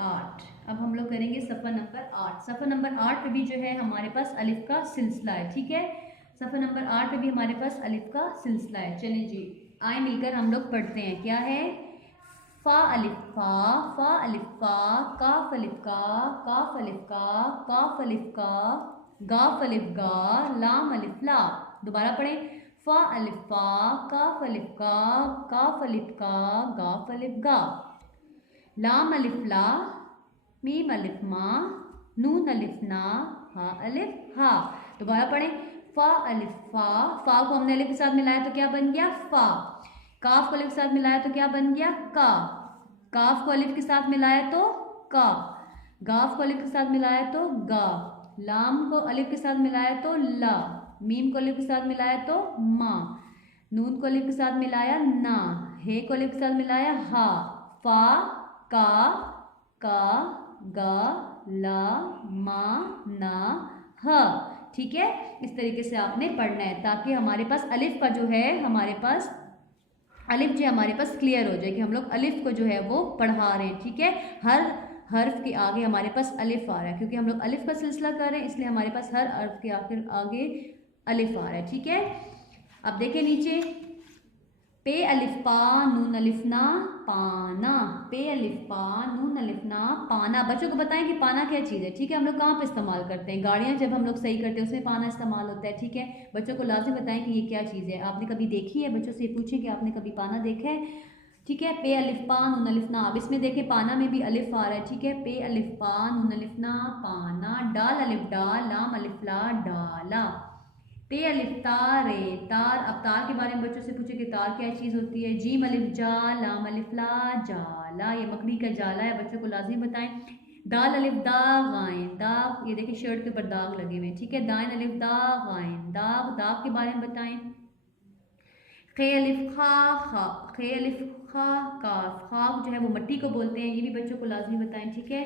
8। अब हम लोग करेंगे सफ़ा नंबर 8। सफ़ा नंबर 8 पे भी जो है हमारे पास अलिफ का सिलसिला है, ठीक है। सफ़ा नंबर 8 पे भी हमारे पास अलिफ का सिलसिला है। चलिए जी, आए मिलकर हम लोग पढ़ते हैं। क्या है? फ़ा अलिफ फ़ा अलिफ फ़ा, काफ अलिफ का, काफ अलिफ का, काफ अलिफ का, गाफ अलिफ गा, लाम अलिफ ला। दोबारा पढ़ें। फ़ा अलिफ फ़ा, काफ अलिफ का, काफ अलिफ का, गाफ अलिफ गा, लाम अलिफ ला, मीम अलिफ मा, नून अलिफ ना, हा अलिफ हा। दोबारा पढ़ें। फ़ा अलिफ फ़ा को हमने अलिफ के साथ मिलाया तो क्या बन गया? फ़ा। काफ को अलिफ के साथ मिलाया तो क्या बन गया? का। काफ को अलिफ के साथ मिलाया तो का। गाफ को अलिफ के साथ मिलाया तो गा। लाम को अलिफ के साथ मिलाया तो ला। मीम को अलिफ के साथ मिलाया तो मा। नून को अलिफ के साथ मिलाया ना। हे को अलिफ के साथ मिलाया हा। फा, का, गा, ला, मा, ना, ह। ठीक है, इस तरीके से आपने पढ़ना है ताकि हमारे पास अलिफ का जो है हमारे पास अलिफ जो हमारे पास क्लियर हो जाए कि हम लोग अलिफ को जो है वो पढ़ा रहे हैं। ठीक है, हर हर्फ के आगे हमारे पास अलिफ आ रहा है क्योंकि हम लोग अलिफ का सिलसिला कर रहे हैं, इसलिए हमारे पास हर हर्फ के आगे अलिफ आ रहा है। ठीक है, अब देखिए नीचे, पे अलिफ पा नून अलिफ ना पाना। पे अलिफ पा नून अलिफ ना पाना। बच्चों को बताएं कि पाना क्या चीज़ है। ठीक है, हम लोग कहाँ पे इस्तेमाल करते हैं? गाड़ियाँ जब हम लोग सही करते हैं उसमें पाना इस्तेमाल होता है। ठीक है, बच्चों को लाजिम बताएं कि ये क्या चीज़ है। आपने कभी देखी है? बच्चों से पूछें कि आपने कभी पाना देखा है। ठीक है, पे अलिफ पा नून अलिफ ना। अब इसमें देखें पाना में भी अलिफ आ रहा है। ठीक है, पे अलिफ पा नून अलिफ ना पाना। डाल अलिफ डाल, लाम अलिफ ला डाला। पे अलिफ तार रे तार। अब तार के बारे में बच्चों से पूछे कि तार क्या चीज़ होती है। जीम अलिफ जा, लाम अलिफ ला जाला। ये मकड़ी का जाला है, बच्चों को लाजिम बताएं। दाल अलिफ दाग गायन दाग। ये देखिए शर्ट के ऊपर दाग लगे हुए हैं। ठीक है, दाइन अलिफ दाग गायन दाग। दाग के बारे में बताएं। खे अलिफ खा खा। खे अलिफ खा काफ। खाफ जो है वो मट्टी को बोलते हैं, ये भी बच्चों को लाजमी बताएं। ठीक है,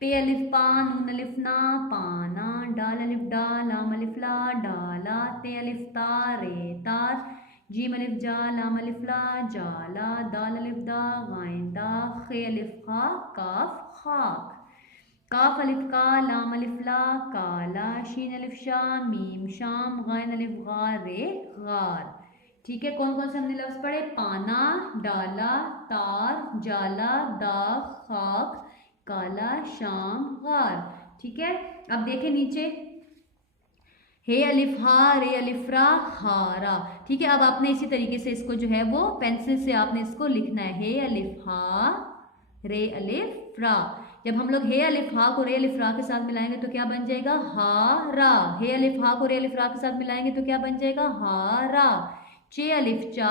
पे अलिफ पा नून अलिफ ना पाना। डाल अलिफ डा लाम अलिफ ला डाला। ते अलिफ ता रे तार। जीम अलिफ जा लाम अलिफ ला जाला। दाल अलिफ दा गायन दा। खे अलिफ खा काफ खाक। काफ अलिफ का लाम अलिफ ला काला। शीन अलिफ शा मीम शाम। गायन अलिफ गा रे गार। ठीक है, कौन कौन से हमने लफ्ज पढ़े? पाना, डाला, तार, जाला, दाग, खाक, काला, शाम, गार। ठीक है, अब देखें नीचे, हे अलिफ हा रे अलिफ रा हारा। ठीक है, अब आपने इसी तरीके से इसको जो है वो पेंसिल से आपने इसको लिखना है। हे अलिफ हा रे अलिफ रा। जब हम लोग हे अलिफ हा को रे अलिफ रा के साथ मिलाएंगे तो क्या बन जाएगा? हा रा। हे अलिफ हा को रे अलिफ रा के साथ मिलाएंगे तो क्या बन जाएगा? हा रा। चे अलिफ चा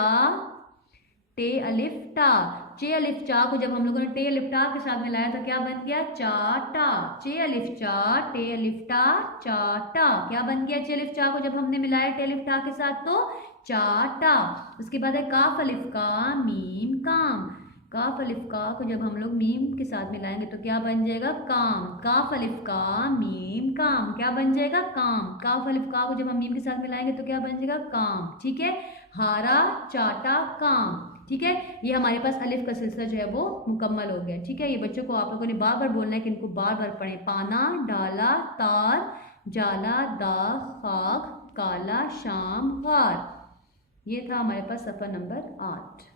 टे अलिफ टा। चे अलिफ चा को जब हम लोगों ने टे अलिफ टा के साथ मिलाया तो क्या बन गया? चाटा। चे अलिफ चा टे अलिफ टा चाटा। क्या बन गया? चे अलिफ चा को जब हमने मिलाया टे अलिफ टा के साथ तो चाटा। उसके बाद है काफ अलिफ का मीम काम। काफ अलिफ का को जब हम लोग मीम के साथ मिलाएंगे तो क्या बन जाएगा? काम। काफ अलिफ का मीम काम। क्या बन जाएगा? काम। काफ अलिफ का को जब हम मीम के साथ मिलाएंगे तो क्या बन जाएगा? काम। ठीक है, हारा चाटा काम। ठीक है, ये हमारे पास अलिफ का सिलसिला जो है वो मुकम्मल हो गया। ठीक है, ये बच्चों को आप लोगों ने बार बार बोलना है कि इनको बार बार पढ़ें। पाना, डाला, तार, जाला, दाग, खाक, काला, शाम, गार। ये था हमारे पास सफ़ा नंबर 8।